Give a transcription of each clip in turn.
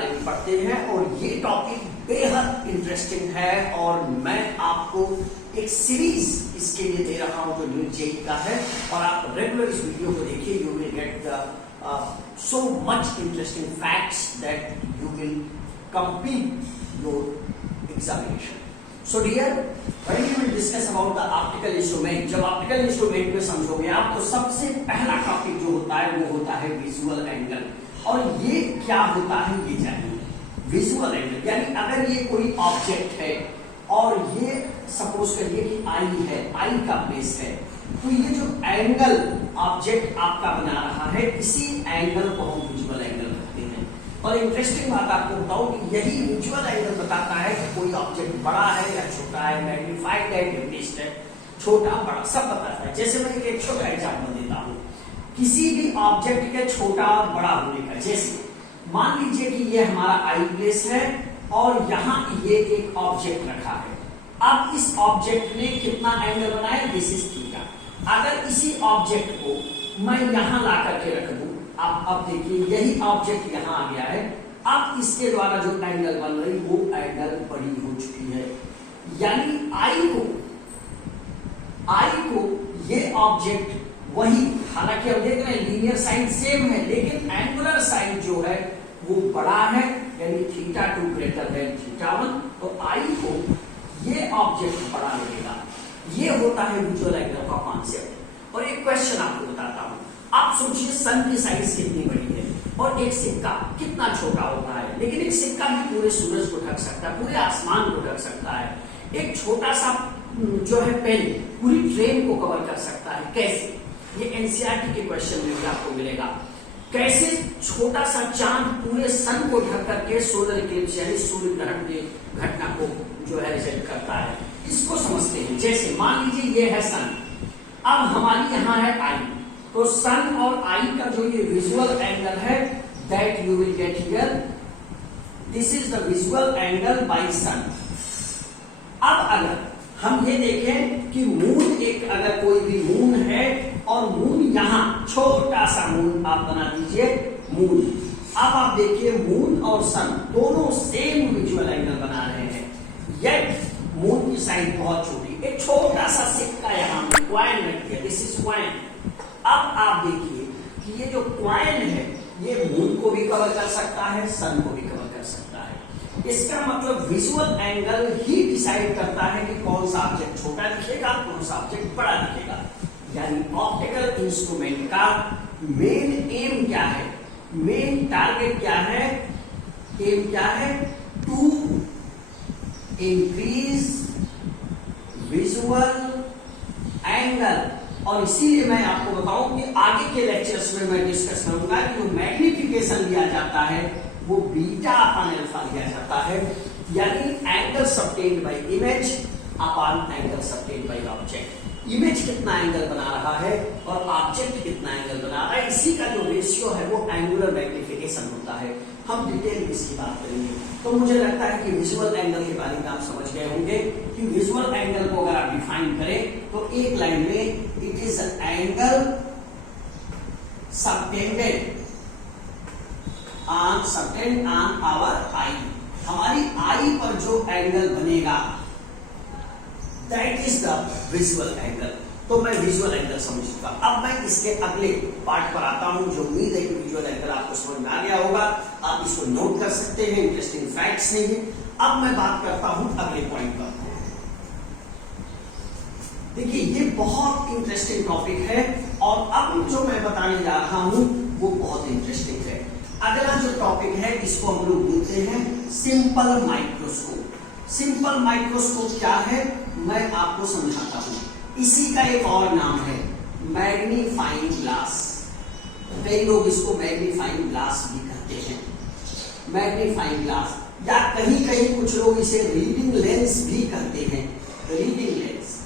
बारे में पढ़ते हैं और ये टॉपिक बेहद इंटरेस्टिंग है और मैं आपको एक सीरीज इसके लिए दे रहा हूं जो नीट जेईई का है और आप रेगुलर इस वीडियो को देखिए। You will gate so much interesting facts that you will complete your examination. So dear, when you will discuss about the optical instrument, जब ऑप्टिकल इंस्ट्रूमेंट में समझोगे आप तो सबसे पहला टॉपिक जो होता है वो होता है विजुअल एंगल। और ये क्या होता है ये जानिए। विजुअल एंगल यानी अगर ये कोई ऑब्जेक्ट है और ये सपोज करिए कि आई है, आई का प्लेस है, तो ये जो एंगल ऑब्जेक्ट आपका बना रहा है इसी एंगल को हम विजुअल एंगल कहते हैं। और इंटरेस्टिंग बात आपको बताऊं कि यही विजुअल एंगल बताता है कि कोई ऑब्जेक्ट बड़ा है या छोटा है, मैग्नीफाइड है, डिमिनिश्ड है, छोटा बड़ा सब बताता है। जैसे मैं एक छोटा एग्जाम्पल देता हूं किसी भी ऑब्जेक्ट के छोटा बड़ा होने का। जैसे मान लीजिए कि ये हमारा आई प्लेस है और यहाँ ये एक ऑब्जेक्ट रखा है। अब इस ऑब्जेक्ट ने कितना एंगल बनाया, दिस इज थीटा। अगर इसी ऑब्जेक्ट को मैं यहां ला करके रख दूं, अब देखिए यही ऑब्जेक्ट यहां आ गया है, अब इसके द्वारा जो एंगल बन रही वो एंगल बड़ी हो चुकी है। यानी आई को ये ऑब्जेक्ट वही, हालांकि हम देख रहे हैं लीनियर साइड सेम है लेकिन एंगुलर साइड जो है वो बड़ा है, यानी थीटा 2 ग्रेटर देन थीटा 1। तो आई को ये ऑब्जेक्ट बड़ा लगेगा। ये होता है विजुअल एंगल का कॉन्सेप्ट। और एक क्वेश्चन आपको बताता हूं, आप सोचिए सन की साइज कितनी बड़ी है और एक सिक्का कितना छोटा होता है, लेकिन एक सिक्का भी पूरे सूरज को ढक सकता है, पूरे आसमान को ढक सकता है। एक छोटा सा जो है पेन पूरी ट्रेन को कवर कर सकता है। कैसे? ये एनसीईआरटी के क्वेश्चन में भी आपको मिलेगा। कैसे छोटा सा चांद पूरे सन को ढक करके सोलर इक्लिप्स यानी सूर्य ग्रहण की घटना को जो है रिजल्ट करता है, इसको समझते हैं। जैसे मान लीजिए ये है सन, अब हमारी यहां है आई, तो सन और आई का जो ये विजुअल एंगल है that you will get here, this is the visual angle by sun. अब अगर हम ये देखें कि मून, एक अगर कोई भी मून है और मून यहां छोटा सा मून आप बना दीजिए मून। अब आप देखिए मून और सन दोनों सेम विजुअल एंगल बना रहे हैं, येट मून की साइज बहुत छोटी। एक छोटा सा सिक्का यहां क्वाइन रख दिया, दिस इज क्वाइन। अब आप देखिए कि ये जो क्वाइन है ये मून को भी कवर कर सकता है, सन को भी कवर कर सकता है। इसका मतलब विजुअल एंगल ही डिसाइड करता है कि कौन सा ऑब्जेक्ट छोटा दिखेगा, कौन सा ऑब्जेक्ट बड़ा दिखेगा। यानी ऑप्टिकल इंस्ट्रूमेंट का मेन एम क्या है, मेन टारगेट क्या है, एम क्या है, टू इंक्रीज विजुअल एंगल। और इसीलिए मैं आपको बताऊं कि आगे के लेक्चर्स में मैं डिस्कस करूंगा कि जो मैग्निफिकेशन लिया जाता है वो बीटा अपॉन अल्फा लिया जाता है, यानी angle subtended by image upon angle subtended by object. Image कितना एंगल बना रहा है और ऑब्जेक्ट कितना एंगल बना रहा है, इसी का जो रेशियो है वो एंगुलर मैग्निफिकेशन होता है। हम डिटेल में इसकी बात करेंगे। तो मुझे लगता है कि विजुअल एंगल के बारे में आप समझ गए होंगे कि विजुअल एंगल को अगर आप डिफाइन करें तो एक लाइन में it is angle subtended on our eye. हमारी आई पर जो एंगल बनेगा that is the visual angle. तो मैं विजुअल एंगल समझ चुका। अब मैं इसके अगले पार्ट पर आता हूं, जो उम्मीद है कि विजुअल एंगल आपको समझ में आ गया होगा। आप इसको नोट कर सकते हैं, इंटरेस्टिंग फैक्ट्स नहीं है। अब मैं बात करता हूं अगले पॉइंट पर। देखिए ये बहुत इंटरेस्टिंग टॉपिक है और अब जो मैं बताने जा रहा हूं वो बहुत इंटरेस्टिंग है। अगला जो टॉपिक है इसको हम लोग बोलते हैं सिंपल माइक्रोस्कोप। सिंपल माइक्रोस्कोप क्या है मैं आपको समझाता हूं। इसी का एक और नाम है मैग्नीफाइंग ग्लास। कई लोग इसको मैग्नीफाइंग ग्लास भी कहते हैं, मैग्नीफाइंग ग्लास, या कहीं कहीं कुछ लोग इसे रीडिंग लेंस भी कहते हैं, रीडिंग लेंस।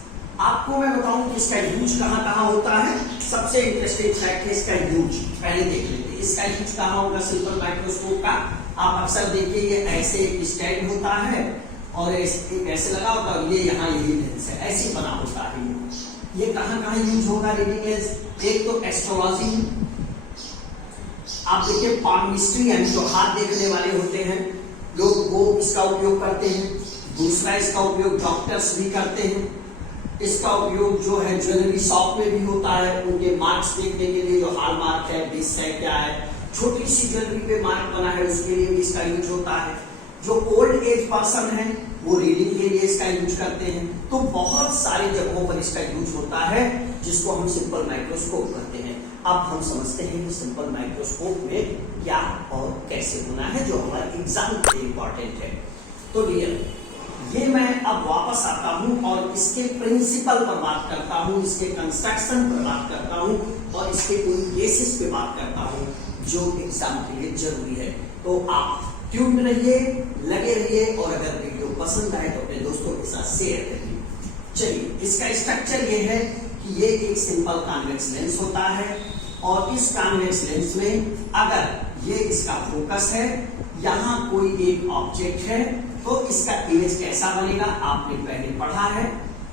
आपको मैं बताऊं कि इसका यूज कहां कहां होता है। सबसे इंटरेस्टिंग फैक्ट है इसका यूज, पहले देख लेते हैं इसका यूज कहां होगा सिंपल माइक्रोस्कोप का। आप अक्सर देखिए ये ऐसे स्टैंड होता है और ऐसे लगा होता है, ये यहाँ यही लेंस है, ऐसे बना होता है। ये कहां कहां यूज होगा रीडिंग लेंस? एक तो एस्ट्रोलॉजी, आप देखिए पाल्मिस्ट्री यानी जो हाथ देखने वाले होते हैं लोग, वो इसका उपयोग करते हैं। दूसरा इसका उपयोग डॉक्टर्स भी करते हैं। इसका उपयोग जो है ज्वेलरी शॉप में भी होता है, उनके मार्क्स देखने के लिए, जो हॉल मार्क है, बिस है, क्या है, छोटी सी ज्वेलरी पे मार्क बना है उसके लिए भी इसका यूज होता है। जो ओल्ड एज पर्सन है वो रीडिंग के लिए इसका यूज करते हैं। तो बहुत सारी जगहों पर इसका यूज होता है, जिसको हम सिंपल माइक्रोस्कोप कहते हैं। अब हम समझते हैं कि सिंपल माइक्रोस्कोप में क्या और कैसे होना है, जो हमारे एग्जाम के लिए इंपॉर्टेंट है। तो ये मैं अब वापस आता हूं और इसके प्रिंसिपल पर बात करता हूं, इसके कंस्ट्रक्शन पर बात करता हूं और इसके उन बेसिस पे बात करता हूं जो एग्जाम के लिए जरूरी है। तो आप ट्यून्ड रहिए, लगे रहिए और अगर वीडियो पसंद आए तो अपने दोस्तों के साथ शेयर करिए। चलिए, इसका स्ट्रक्चर ये है कि ये एक सिंपल कॉन्वेक्स लेंस होता है और इस कॉन्वेक्स लेंस में अगर ये इसका फोकस है, यहाँ कोई एक ऑब्जेक्ट है, तो इसका इमेज कैसा बनेगा आपने पहले पढ़ा है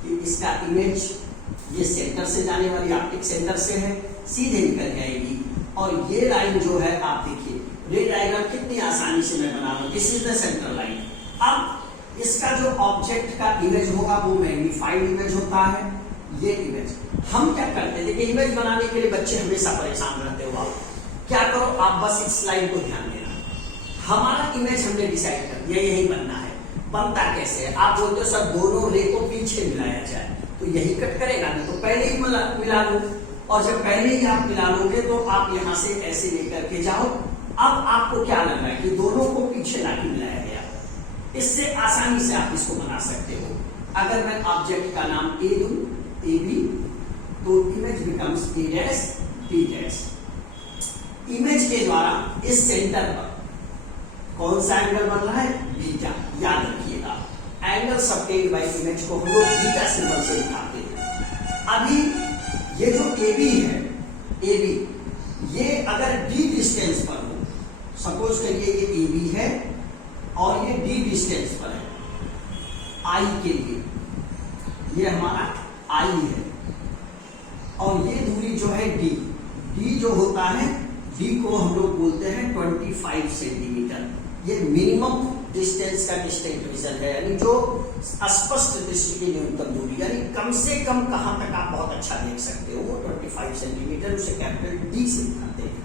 कि इसका इमेज ये सेंटर से जाने वाली ऑप्टिक सेंटर से है, सीधे निकल जाएगी और ये लाइन जो है आप देखिए, ये डायग्राम कितनी आसानी से मैं बना रहा हूं। This is the central line. अब इसका जो ऑब्जेक्ट का इमेज होगा वो मैग्नीफाइड इमेज होता है। ये इमेज हम क्या करते हैं, देखिए इमेज बनाने के लिए बच्चे हमेशा परेशान रहते हो। आप क्या करो, आप बस इस लाइन को ध्यान देना। हमारा इमेज हमने डिसाइड कर दिया यही बनना है। बनता कैसे है, आप बोलते हो सर दोनों रे को पीछे मिलाया जाए, तो यही कट करेगा ना, तो पहले ही मिला लो। और जब पहले ही आप मिला लोगे तो आप यहां से ऐसे लेकर के जाओ। अब आपको क्या लग रहा है कि दोनों को पीछे लाके मिलाया गया। इससे आसानी से आप इसको बना सकते हो। अगर मैं ऑब्जेक्ट का नाम ए दूं, ए बी, तो image becomes A dash B dash. Image के द्वारा इस सेंटर पर कौन सा एंगल बन रहा है, बीटा। याद रखिएगा, एंगल सबटेंड बाय इमेज को हम लोग बीटा सिंबल से दिखाते हैं। अभी ये जो ए बी है, ए बी ये अगर डी डिस्टेंस पर हो, सपोज करिए ये ए बी है और ये डी डिस्टेंस पर है आई के लिए, ये हमारा आई है और ये दूरी जो है डी, डी जो होता है, डी को हम लोग बोलते हैं 25 सेंटीमीटर। ये मिनिमम डिस्टेंस का डिस्टेंट विजन है, यानी जो स्पष्ट दृष्टि की न्यूनतम दूरी, यानी कम से कम कहां तक आप बहुत अच्छा देख सकते हो, वो 25 सेंटीमीटर, उसे कैपिटल डी से दिखाते हैं।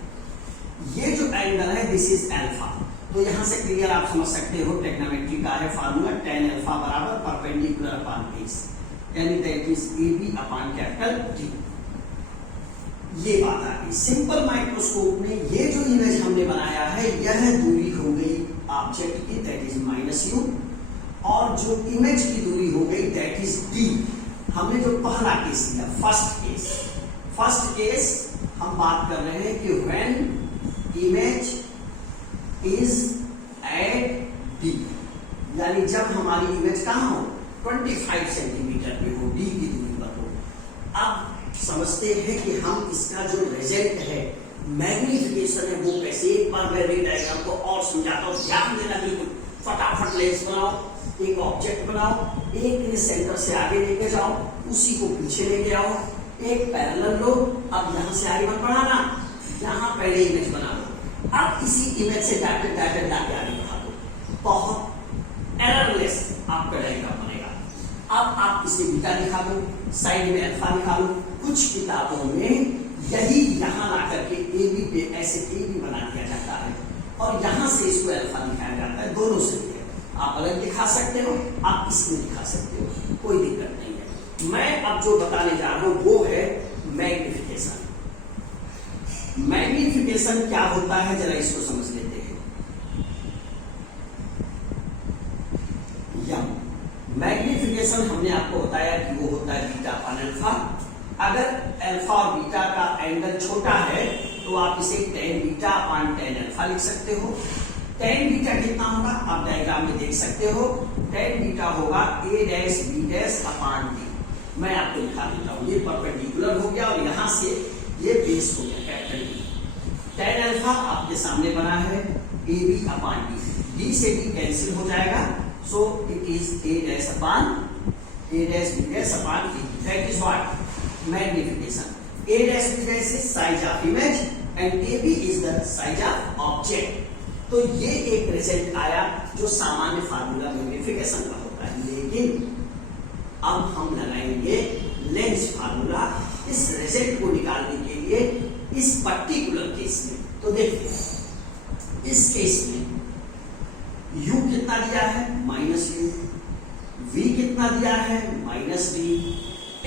ये जो एंगल है दिस इज अल्फा। तो यहां से क्लियर आप समझ सकते हो, ट्रिग्नोमेट्री का है फार्मूला, tan अल्फा बराबर परपेंडिकुलर अपॉन बेस, यानी that is A B upon capital D. ये बात आ गई। सिंपल माइक्रोस्कोप में ये जो इमेज हमने बनाया है, यह दूरी हो गई ऑब्जेक्ट की, दैट इज माइनस यू, और जो इमेज की दूरी हो गई दैट इज डी। हमने जो पहला केस लिया, फर्स्ट केस हम बात कर रहे हैं कि when image is at D, यानी जब हमारी इमेज कहां हो, 25 सेंटीमीटर पे हो, डी की दूरी पर हो। अब समझते हैं कि हम इसका जो रिजल्ट है, मैग्निफिकेशन है, वो कैसे। एक बार मैं डायग्राम को और समझाता हूं, ध्यान देना बिल्कुल। फटाफट लेंस बनाओ, एक ऑब्जेक्ट बनाओ, एक ने सेंटर से आगे लेके जाओ, उसी को पीछे लेके आओ, एक पैरेलल लो। अब यहां से आगे मत बढ़ाना, यहां पहले इमेज बना लो। अब इसी इमेज से डायरेक्ट आगे बढ़ा दो। बहुत एररलेस आपका डायग्राम बनेगा। अब आप इसे बीटा दिखा दो, साइड में अल्फा दिखा दो। कुछ किताबों में यही यहां ला करके ए बी पे ऐसे ए बी बना दिया जाता है और यहां से इसको अल्फा दिखाया जाता है। दोनों से भी आप अलग दिखा सकते हो, आप इसमें दिखा सकते हो, कोई दिक्कत नहीं है। मैं अब जो बताने जा रहा हूं वो है मैग्निफिकेशन। मैग्निफिकेशन क्या होता है, जरा इसको समझ लेते हैं। मैग्निफिकेशन हमने आपको बताया कि वो होता है बीटा अपॉन अल्फा। अगर अल्फा और बीटा का एंगल छोटा है तो आप इसे tan beta upon tan alpha लिख सकते हो। tan बीटा कितना होगा आप डायग्राम में देख सकते हो, tan बीटा होगा a dash b dash upon d। मैं आपको दिखा देता हूं, ये परपेंडिकुलर हो गया और यहां से ये बेस हो गया कैपिटल D। tan अल्फा आपके सामने बना है a b upon d, d से d कैंसिल हो जाएगा, so it is a dash upon a dash b dash upon d। That is what magnification. a dash b dash is size of image and A B is the size of object. तो ये एक result आया जो सामान्य formula magnification का होता है, लेकिन अब हम लगाएंगे लेंस फार्मूला इस रिजल्ट को निकालने के लिए इस पर्टिकुलर केस में। तो देखिए इस केस में u कितना दिया है माइनस यू, v कितना दिया है माइनस d,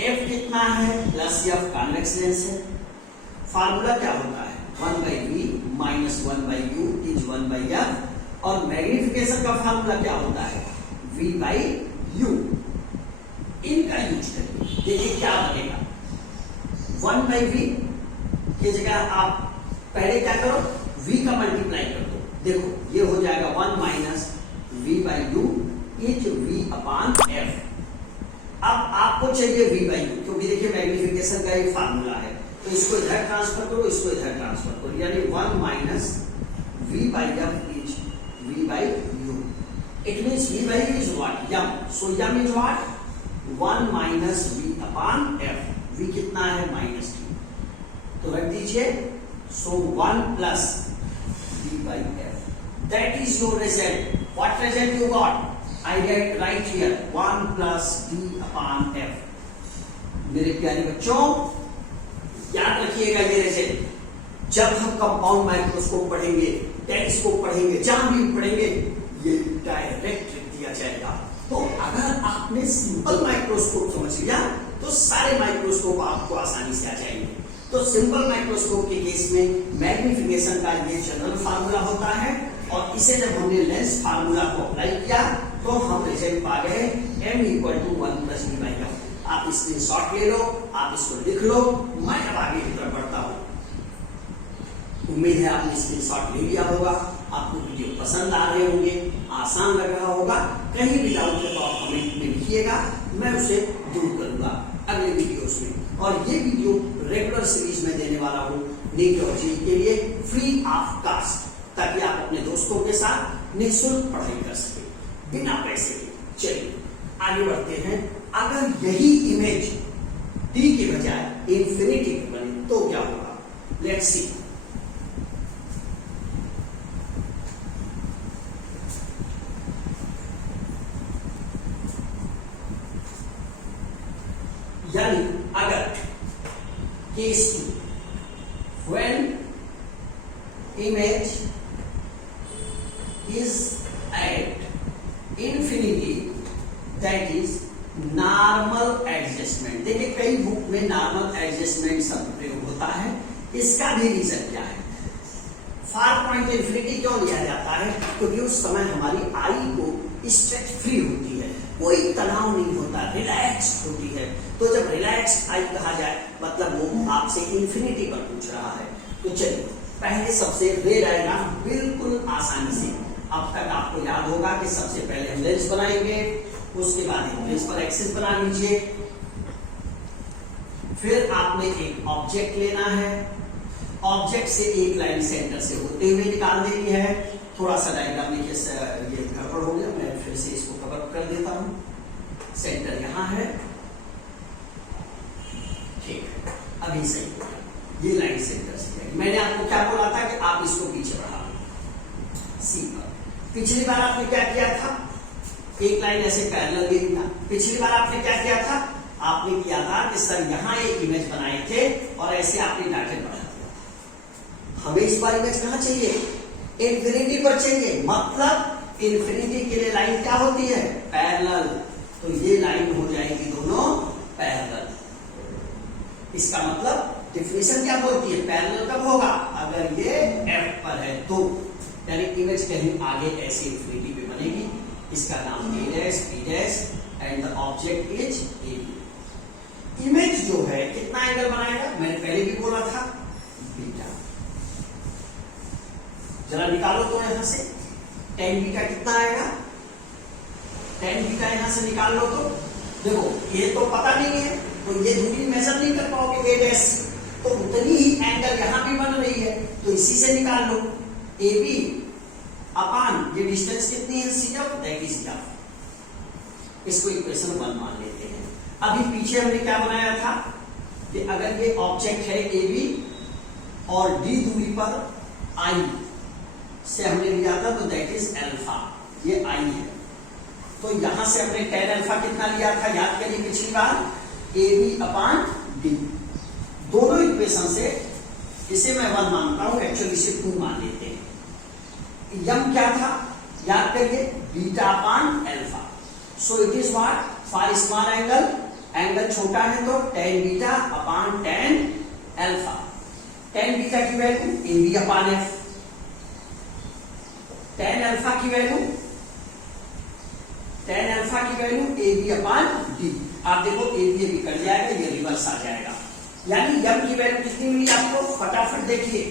f कितना है प्लस f, कॉन्वेक्स लेंस है। फार्मूला क्या होता है 1/v minus 1/u is 1/f, और मैग्निफिकेशन का फार्मूला क्या होता है v/u। इनका यूज करेंगे, देखिए क्या बनेगा 1/v की जगह आप पहले क्या करो v का मल्टीप्लाई कर दो, देखो ये हो जाएगा 1 माइनस v/u इज v/f। अब आपको चाहिए v/u, क्योंकि देखिए मैग्निफिकेशन का एक फार्मूला है, तो इसको इधर ट्रांसफर करो, इसको इधर ट्रांसफर करो, यानी 1 minus v/f is v/u। It means v/u is what m, so m is what 1 minus v/f, v कितना है माइनस 2, तो रख दीजिए, सो 1 plus v/f, that is your result. What result you got, I get right here 1 plus v/f। मेरे प्यारे बच्चों याद रखिएगा ये रिजल्ट जब हम कंपाउंड माइक्रोस्कोप पढ़ेंगे, टेलीस्कोप पढ़ेंगे, जहां भी पढ़ेंगे ये डायरेक्ट दिया जाएगा। तो अगर आपने सिंपल माइक्रोस्कोप समझ लिया तो सारे माइक्रोस्कोप आपको आसानी से आ जाएंगे। तो सिंपल माइक्रोस्कोप के केस में मैग्निफिकेशन का ये जनरल फार्मूला होता है, और इसे जब हमने लेंस फार्मूला को अप्लाई किया तो हम रिजल्ट पा गए m = 1 + v/f। आप स्क्रीनशॉट ले लो, आप इसको लिख लो, मैं अब आगे की तरफ बढ़ता हूं। उम्मीद है आपने स्क्रीनशॉट ले लिया होगा, आपको वीडियो पसंद आ रहे होंगे, आसान लग रहा होगा। कहीं भी डाउट है तो आप कमेंट में लिखिएगा, मैं उसे दूर करूंगा अगले वीडियोस में। और ये वीडियो रेगुलर सीरीज में देने वाला हूँ नीट और जेईई के लिए फ्री ऑफ कास्ट, ताकि आप अपने दोस्तों के साथ निःशुल्क पढ़ाई कर सके बिना पैसे के। चलिए आगे बढ़ते हैं। अगर यही इमेज t के बजाय इंफिनिटी की बने तो क्या होगा, लेट्स सी। यानी अगर case 2 when image is at infinity, that is normal adjustment। देखिए कई बुक में नॉर्मल एडजस्टमेंट शब्द प्रयोग होता है, इसका भी रीजन क्या है, फार पॉइंट इंफिनिटी क्यों लिया जाता है, क्योंकि उस समय हमारी आई को स्ट्रेच फ्री होती है, कोई तनाव नहीं होता, रिलैक्स होती है। तो जब रिलैक्स आई कहा जाए मतलब वो आपसे इंफिनिटी पर पूछ रहा है। तो चलिए पहले सबसे रे डायग्राम बिल्कुल आसानी से, अब तक आपको याद होगा कि सबसे पहले हम लेंस बनाएंगे, उसके बाद एक प्रिंसिपल एक्सिस बना लीजिए, फिर आपने एक ऑब्जेक्ट लेना है, ऑब्जेक्ट से एक लाइन सेंटर से होते हुए निकाल देनी है। थोड़ा सा डायग्राम में ये गड़बड़ हो गया, मैं फिर से इसको कवर कर देता हूं। सेंटर यहां है, ठीक है, अभी सही हो गया, ये लाइन सेंटर से जाएगी। मैंने आपको क्या बोला था कि आप इसको पीछे बढ़ा सी पर। पिछली बार आपने क्या किया था, एक लाइन ऐसे पैरेलल दे दिया। पिछली बार आपने क्या किया था, आपने किया था कि सर यहां एक इमेज बनाए थे और ऐसे आपने डाटेड बढ़ा दिया था। हमें इस बार इमेज कहां चाहिए, इंफिनिटी पर चाहिए, मतलब इंफिनिटी के लिए लाइन क्या होती है पैरेलल, तो ये लाइन हो जाएगी दोनों पैरेलल। इसका मतलब डिफिनेशन क्या बोलती है, पैरेलल कब होगा, अगर ये F पर है तो, यानी इमेज कहीं आगे ऐसे इंफिनिटी पे बनेगी। इसका नाम A dash B dash and the object is AB। Image जो है कितना एंगल बनाएगा, मैंने पहले भी बोला था बीटा। जरा निकालो तो यहां से tan बीटा कितना आएगा, tan बीटा यहां से निकाल लो तो देखो ये तो पता नहीं है, तो ये दूरी मेजर नहीं कर पाओगे A डैश, तो उतनी ही एंगल यहां भी बन रही है, तो इसी से निकाल लो AB अपान ये डिस्टेंस कितनी है CF, दैट इज F। इसको इक्वेशन 1 मान लेते हैं। अभी पीछे हमने क्या बनाया था कि अगर ये ऑब्जेक्ट है AB और डी दूरी पर आई से हमने लिया था, तो दैट इज अल्फा, ये आई है। तो यहां से हमने tan अल्फा कितना लिया था, याद करिए पिछली बार, AB/D। दोनों इक्वेशन से इसे मैं 1 मानता हूं, एक्चुअली इसे 2 मान लेते हैं। यम क्या था, याद करिए, β/अल्फा। So it is what, for small angle, angle छोटा है तो tan β/tan alpha. tan beta की वैल्यू AB/F, tan अल्फा की वैल्यू AB/D। आप देखो AB भी कट जाएगा, ये रिवर्स आ जाएगा, यानी यम की वैल्यू कितनी मिली आपको, फटाफट देखिए,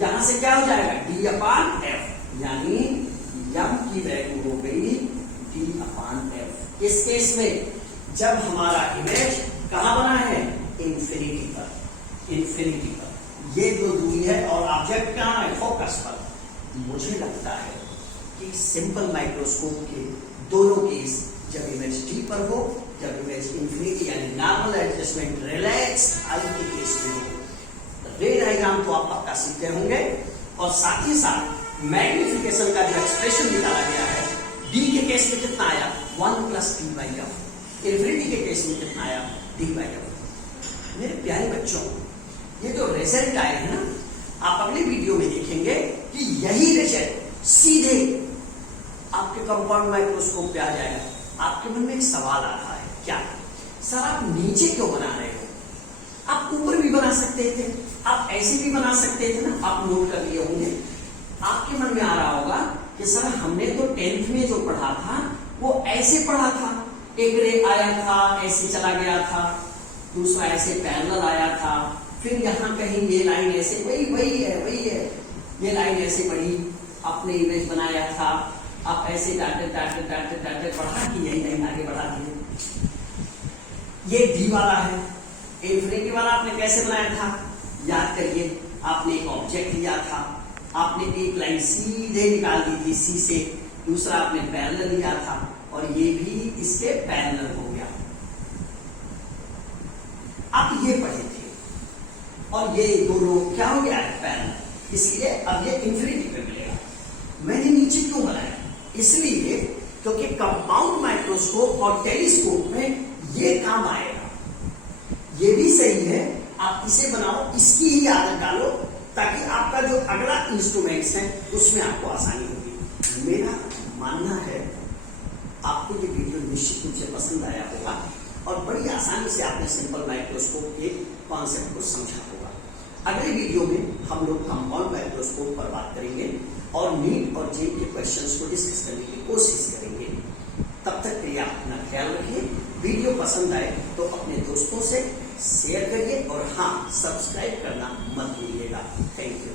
यहां से क्या हो जाएगा, D/F, यानी यम की वैल्यू हो गई D/F। इस केस में जब हमारा इमेज कहां बना है, इंफिनिटी पर, इंफिनिटी पर, ये जो दूरी है और ऑब्जेक्ट कहां है, फोकस पर। मुझे लगता है कि सिंपल माइक्रोस्कोप के दोनों केस, जब इमेज डी पर हो, जब इमेज इंफिनिटी यानी नॉर्मल एडजस्टमेंट रिलैक्स आई के केस में हो, रे डायग्राम तो आप पक्का सीखते होंगे। और साथ ही साथ मैग्निफिकेशन का जो एक्सप्रेशन निकाला गया है, डी के केस में कितना आया, 1 + d/f, इंफिनिटी के केस में कितना आया, d/f। मेरे प्यारे बच्चों, ये जो रिजल्ट आए हैं ना, आप अगले वीडियो में देखेंगे कि यही रिजल्ट सीधे आपके कंपाउंड माइक्रोस्कोप पे आ जाएगा। आपके मन में एक सवाल आ रहा है, क्या सर आप नीचे क्यों बना रहे हो, आप ऊपर भी बना सकते थे, आप ऐसे भी बना सकते थे ना, आप नोट कर लिए होंगे। आपके मन में आ रहा होगा कि सर हमने तो 10th में जो पढ़ा था वो ऐसे पढ़ा था, एक रे आया था ऐसे चला गया था, दूसरा ऐसे पैरेलल आया था, फिर यहां कहीं ये लाइन ऐसे, वही है, ये लाइन ऐसे बढ़ी, अपने इमेज बनाया था, आप ऐसे डाटे बढ़ा कि यही लाइन आगे बढ़ा दी। ये डी वाला है, इंफिनिटी वाला आपने कैसे बनाया था, याद करिए, आपने एक ऑब्जेक्ट लिया था, आपने एक लाइन सीधे निकाल दी थी सी से, दूसरा आपने पैरेलल लिया था और ये भी इसके पैरेलल हो गया। आप ये पढ़े थे और ये दोनों क्या हो गया है, पैरेलल, इसलिए अब ये इंफिनिटी पे मिलेगा। मैंने नीचे क्यों बनाया, इसलिए क्योंकि कंपाउंड माइक्रोस्कोप और टेलीस्कोप में ये काम आएगा। ये भी सही है, आप इसे बनाओ, इसकी ही आदत डालो, ताकि आपका जो अगला इंस्ट्रूमेंट्स है उसमें आपको आसानी होगी। मेरा मानना है आपको ये वीडियो निश्चित रूप से पसंद आया होगा और बड़ी आसानी से आपने सिंपल माइक्रोस्कोप के कॉन्सेप्ट को समझा होगा। अगले वीडियो में हम लोग कंपाउंड माइक्रोस्कोप पर बात करेंगे और नीट और जेईई के क्वेश्चंस को डिस्कस करने की कोशिश करेंगे। तब तक के लिए अपना ख्याल रखिए। वीडियो पसंद आए तो अपने दोस्तों से शेयर करिए और हाँ, सब्सक्राइब करना मत भूलिएगा। Thank you.